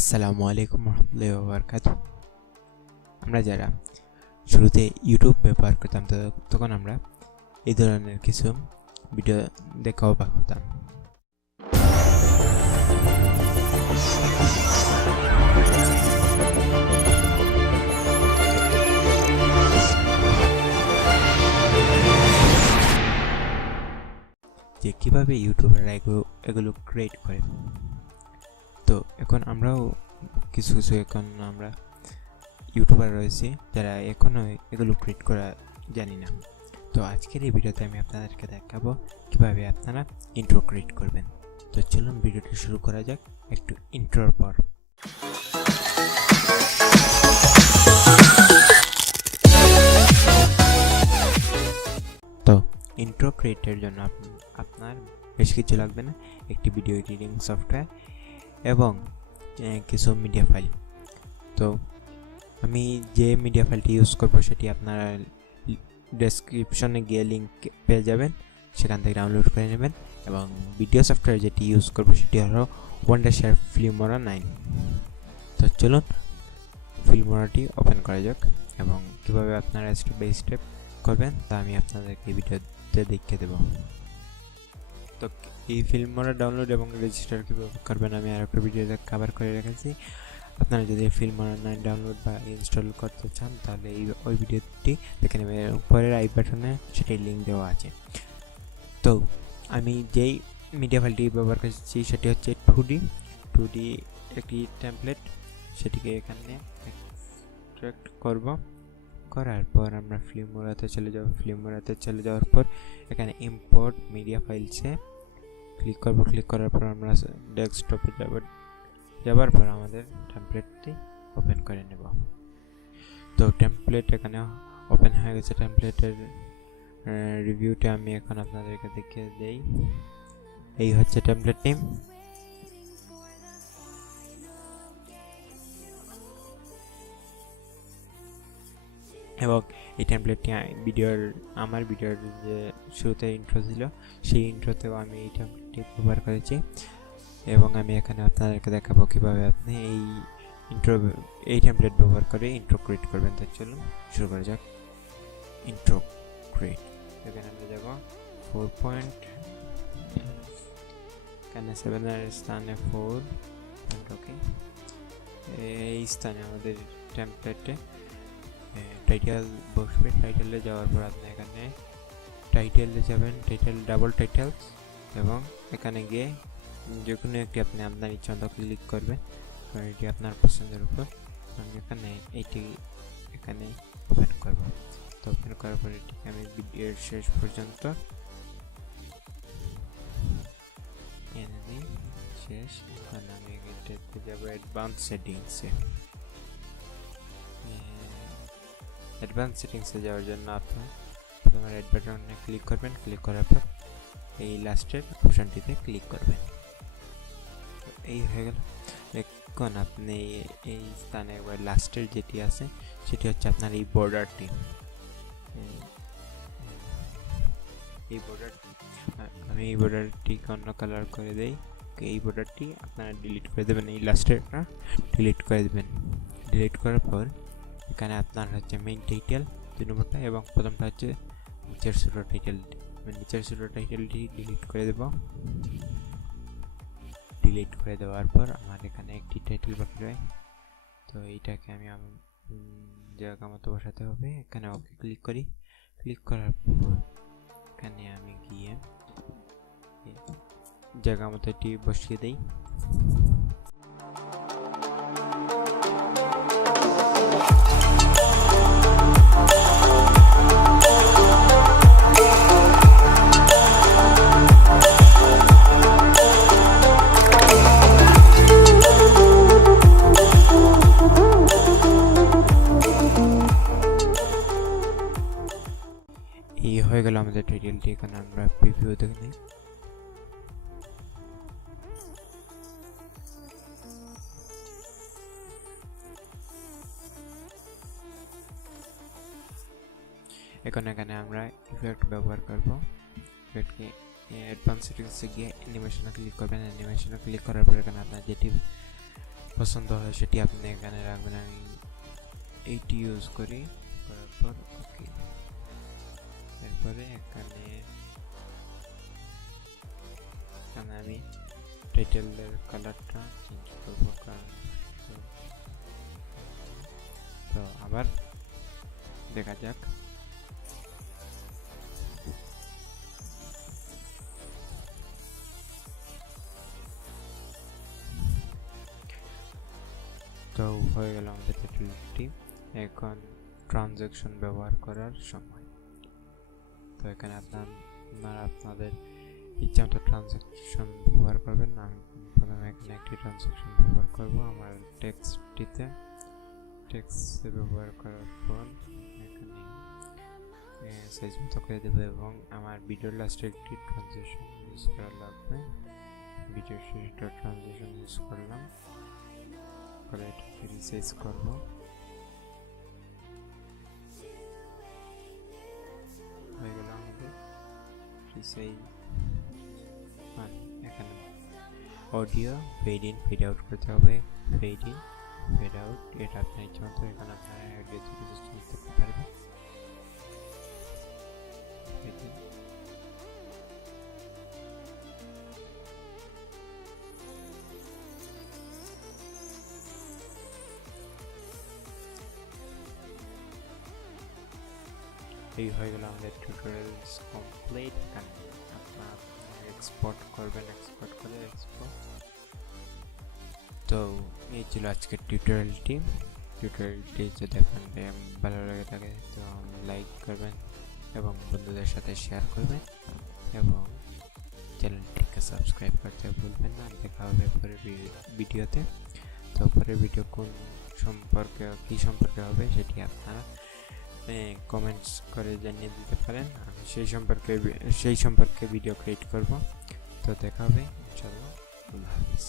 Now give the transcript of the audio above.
আসসালামু আলাইকুম রহমতুল্লাহি ওয়া বারাকাতুহু। আমরা যারা শুরুতে ইউটিউব ব্যবহার করতাম তখন আমরা এই ধরনের কিছু ভিডিও দেখা অবাক হতাম। যে কীভাবে ইউটিউবাররা এগুলো ক্রিয়েট করে। তো এখন আমরাও কিছু এখন আমরা ইউটিউবার রয়েছে যারা এখনও এগুলো ক্রিয়েট করা জানি না। তো আজকের এই ভিডিওতে আমি আপনাদেরকে দেখাবো কিভাবে আপনারা ইন্ট্রো ক্রিয়েট করবেন। তো চলুন ভিডিওটি শুরু করা যাক একটু ইন্ট্রোর পর। তো ইন্ট্রো ক্রিয়েটের জন্য আপনার বেশ কিছু লাগবে না, একটি ভিডিও এডিটিং সফটওয়্যার এবং কিছু মিডিয়া ফাইল। তো আমি যে মিডিয়া ফাইলটি ইউজ করবো সেটি আপনারা ডেসক্রিপশনে গিয়ে লিঙ্ক পেয়ে যাবেন, সেখান থেকে ডাউনলোড করে নেবেন। এবং ভিডিও সফটওয়্যার যেটি ইউজ করবো সেটি হলো ওয়ান্ডারশেয়ার ফিল্মোরা 9। তো চলুন ফিল্মোরাটি ওপেন করা যাক এবং কীভাবে আপনারা স্টেপ বাই স্টেপ করবেন তা আমি আপনাদেরকে ভিডিওতে দেখিয়ে দেবো। তো এই ফিল্মোরা ডাউনলোড এবং রেজিস্টার কীভাবে করবেন আমি আর একটা ভিডিওতে কভার করে রেখেছি। আপনারা যদি ফিল্মোরা 9 ডাউনলোড বা ইনস্টল করতে চান তাহলে ওই ভিডিওটি দেখে নেবেন, উপরের আই বাটনে সেটির লিঙ্ক দেওয়া আছে। তো আমি যেই মিডিয়া ফাইলটি ব্যবহার করছি সেটি হচ্ছে 2D একটি টেমপ্লেট। সেটিকে এখানে এক্সট্রাক্ট করব, করার পর আমরা ফিল্মোরাতে চলে যাব। ফিল্মোরাতে চলে যাওয়ার পর এখানে ইম্পোর্ট মিডিয়া ফাইলসে ক্লিক করব। ক্লিক করার পর আমরা ডেস্কটপে যাবার পর আমাদের টেমপ্লেটটি ওপেন করে নেব। তো টেমপ্লেট এখানে ওপেন হয়ে গেছে। টেমপ্লেটের রিভিউটা আমি এখন আপনাদেরকে দেখিয়ে দেই। এই হচ্ছে টেমপ্লেটটি। এবং এই টেমপ্লেটটি আমার ভিডিওর যে শুরুতে ইন্ট্রো ছিল সেই ইন্ট্রোতেও আমি এই টেমপ্লেটটি ব্যবহার করেছি। এবং আমি এখানে আপনাদেরকে দেখাবো কীভাবে আপনি এই টেমপ্লেট ব্যবহার করে ইন্ট্রো ক্রিয়েট করবেন। তো চলুন শুরু করা যাক। ইন্ট্রো ক্রিয়েট, এখানে আমরা যাব 4 এখানে 7 স্থানে 4 ওকে। এই স্থানে আমাদের টেমপ্লেটে টাইটেল বসবে। টাইটেলে যাওয়ার পর আপনি এখানে টাইটেলে যাবেন, টাইটেল ডাবল টাইটেলস, এবং এখানে গিয়ে যে কোনো একটি আপনি আপনার ইচ্ছা মতো ক্লিক করবেন, এটি আপনার পছন্দের উপর। আমি এইটি এখানে ওপেন করব। তো ওপেন করার পর এটিকে আমি ভিডিওর শেষ পর্যন্ত এনে দিই শেষ। এখন আমি এটাতে যাব অ্যাডভান্স সেটিংসে। অ্যাডভান্স সেটিংসে যাওয়ার জন্য আপনার প্রথমে রেড বাটনে ক্লিক করবেন। ক্লিক করার পর এই লাস্টের অপশানটিতে ক্লিক করবেন। এই হয়ে গেল। এখন আপনি এই স্থানে একবার লাস্টের যেটি আছে সেটি হচ্ছে আপনার এই বর্ডারটি। আমি এই বর্ডারটিকে অন্য কালার করে দেই। এই বর্ডারটি আপনারা ডিলিট করে দেবেন, এই লাস্টেরটা ডিলিট করে দেবেন। ডিলিট করার পর এখানে আপনার হচ্ছে মেইন টাইটেল 2 নম্বরটা এবং প্রথমটা হচ্ছে নিচের ছোটো টাইটেলটি। নিচের ছোটো টাইটেলটি ডিলিট করে দেব। ডিলিট করে দেওয়ার পর আমার এখানে একটি টাইটেল বাকি রয়। তো এইটাকে আমি জায়গা মতো বসাতে হবে। এখানে ওকে ক্লিক করি। ক্লিক করার পর এখানে আমি গিয়ে জায়গা মতো এটি বসিয়ে দিই। এই হয়ে গেল আমাদের টাইটেলটি। এখানে আমরা প্রিভিউ দেখে নিই। এখানে আমরা ইফেক্ট ব্যবহার করব। ইফেক্টকে অ্যাডভান্স সেটিংসে গিয়ে অ্যানিমেশনে ক্লিক করবেন। অ্যানিমেশনে ক্লিক করার পর এখানে আপনার যেটি পছন্দ হয় সেটি আপনি এখানে রাখবেন। আমি এইটি ইউজ করি, করার পর ওকে। এরপরে এখানে আমি টাইটেলের কালারটা চেঞ্জ করবো, কারণ তো আবার দেখা যাক। তো হয়ে গেল আমাদের টাইটেলটি। এখন ট্রানজ্যাকশন ব্যবহার করার সময়, তো এখানে আপনাদের ইচ্ছা মতো ট্রানজ্যাকশন ব্যবহার করবেন। আমি প্রথমে এখানে একটি ট্রানজ্যাকশন ব্যবহার করব আমার টেক্সটটিতে। টেক্সট ব্যবহার করার পর এখানে সাইজ মতো করে দেবো, এবং আমার ভিডিওর লাস্টে একটি ট্রানজ্যাকশন ইউজ করা লাগবে। ভিডিওর শেষটা ট্রানজ্যাকশন ইউজ করলাম, করে এটাকে রিসাইজ করবো। হয়ে গেল আমাদের রিসাইজ। এখানে audio fade in fade out করতে হবে, ফেড ইন ফেড আউট, এটা আপনার ইচ্ছা মতো এখানে আপনারা অডিও চেঞ্জ করতে পারবেন। এই হয়ে গেল আমাদের টিউটোরিয়ালস কমপ্লিট। আপনারা এক্সপোর্ট করবেন, এক্সপোর্ট করে এক্সপোর্ট। তো এই ছিল আজকের টিউটোরিয়ালটি। যদি আপনাদের ভালো লাগে থাকে তো লাইক করবেন এবং বন্ধুদের সাথে শেয়ার করবেন, এবং চ্যানেলটিকে সাবস্ক্রাইব করতে ভুলবেন না। দেখা হবে পরের ভিডিওতে। তো পরের ভিডিও কোন সম্পর্কে, কী সম্পর্কে হবে সেটি আপনারা কমেন্টস করে জানিয়ে দিতে পারেন। আমি সেই সম্পর্কে ভিডিও ক্রিয়েট করব। তো দেখা হবে ইনশাআল্লাহ। আল্লাহ হাফেজ।